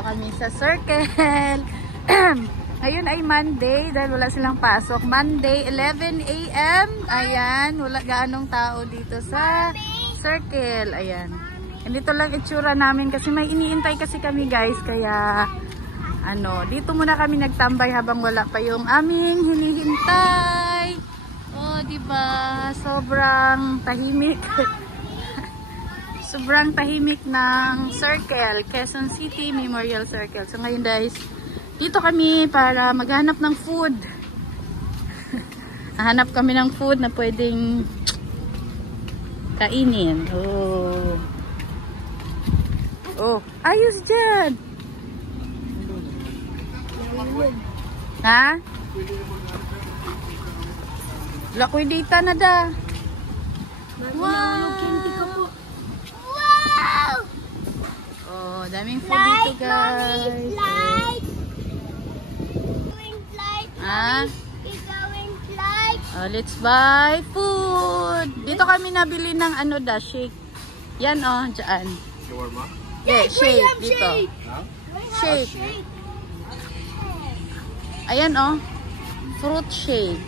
Dito kami sa Circle. Ngayon ay Monday dahil wala silang pasok. Monday, 11 AM. Ayan, wala gaanong tao dito sa Circle. Ayan. Ganito lang itsura namin kasi may iniintay kasi kami guys. Kaya, dito muna kami nagtambay habang wala pa yung aming hinihintay. Oh, diba? Sobrang tahimik. Sobrang tahimik ng Circle, Quezon City Memorial Circle. So ngayon guys, dito kami para maghanap ng food. Hanap kami ng food na pwedeng kainin. Oh. Oh, ayos dyan. Ha? Lakwidita na da. Wow! Oh, daming food dito guys. Ah? Oh, let's buy food. Dito kami nabili ng shake. Yan dyan. Yeah, shake dito. Shake. Ayan fruit shake.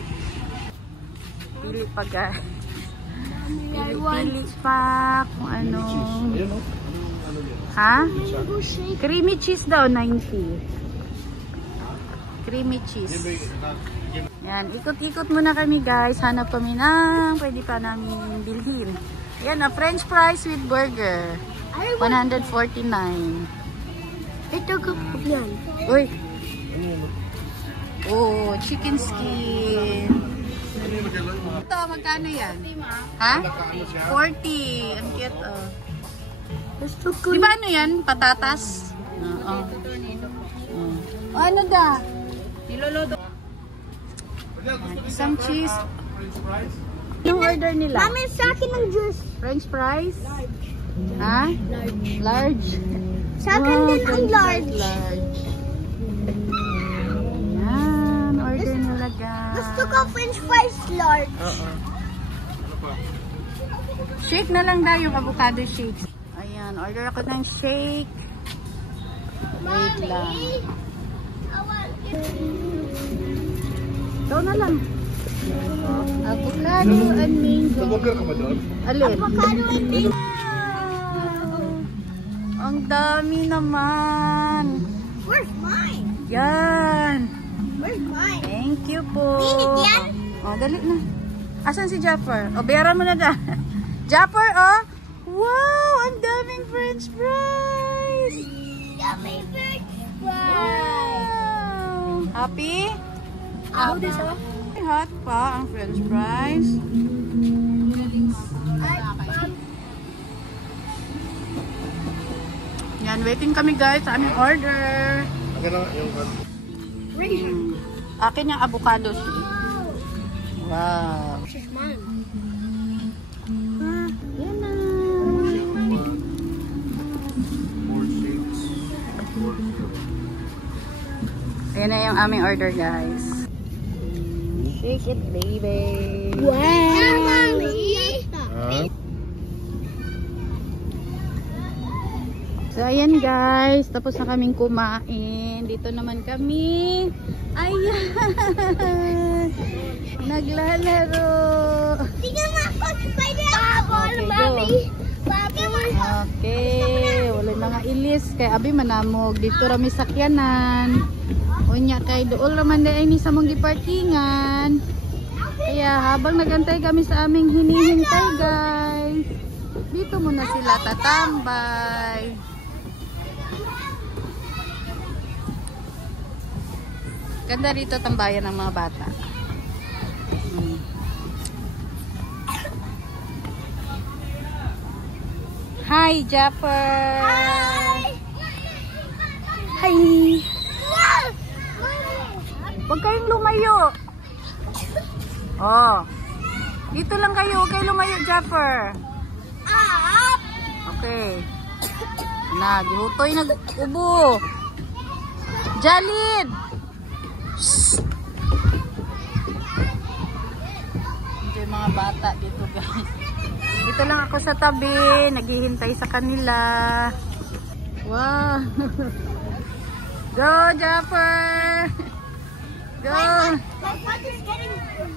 Pili pa guys. Pili pa kung ano. Ha? Creamy cheese daw, 90. Creamy cheese. Yan, ikot-ikot muna kami guys. Hanap kami ng pwede pa namin bilhin. Yan, French fries with burger. 149. Ito ko yan. Uy. Oh, chicken skin. Ito, magkano yan? Ha? 40. Ang cute, Di ba yan? Patatas? Oo. Ano da? Nilolodo. Isang cheese. Anong order nila? Mami, sa akin ng juice. French fries? Ha? Large. Sa akin din ang large. Yan. Order nila guys. Gusto ko French fries large. Oo. Shake na lang daw yung avocado shake. Ayan, order ako ng shake. Wait lang. Ito na lang. Avocado and mango. Nag-order ka ba doon? Alin? Avocado and mango. Ang dami naman. Where's mine? Yan. Where's mine? Thank you po. Init yan? Dali na. Asan si Japper? Bayaran mo na da. Japper, wow! Ang daming French fries! Yummy French fries! Wow! Happy? How this up? Hot pa ang French fries. Yan, waiting kami guys sa aming order. Akin yung avocado. Wow! She's mine. Yan na. Ayan na yung aming order guys. Shake it baby. Wow! So ayan guys, tapos na kaming kumain. Dito naman kami. Ayan. Naglalaro. Tingnan mo ako, spider-ball, mami. Okay, wala na nga ilis kay abi manamog dito rami sakyanan. Unya kay dool raman day ni sa mong giparkingan. Kaya habang nagantay kami sa aming hinihintay guys, dito muna sila tatambay. Ganda rito tambayan ng mga bata. Hi, Japper! Hi! Hi! Huwag kayong lumayo. Dito lang kayo. Huwag kayong lumayo, Japper. Okay. Gihutoy nag-ubo. Jalid! Ito yung mga bata dito guys. Dito lang ako sa tabi. Naghihintay sa kanila. Wow! Go, Japper! Go! My foot is getting hurt.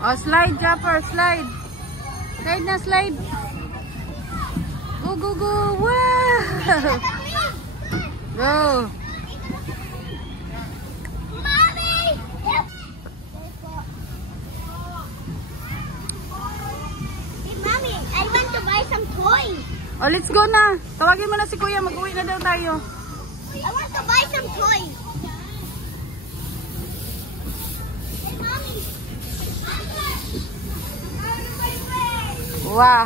Oh, slide, Japper, slide. Slide na, slide. Go, go, go. Wow! Go. Mommy! Hey, Mommy, I want to buy some toys. Oh, let's go na. Tawagin mo na si Kuya. Mag-uwi na daw tayo. I want to buy some toys. Hey, Mommy. Wow!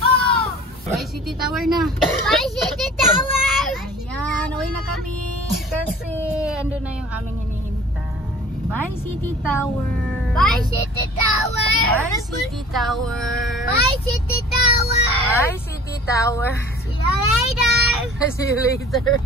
Oh! Bye, City Tower na. Bye, City Tower! Ayan, uwi na kami. Kasi ando na yung aming hinihintay. Bye, City Tower. Bye, City Tower! Bye, City Tower. Bye, City Tower! Bye, City Tower. See you later! See you later.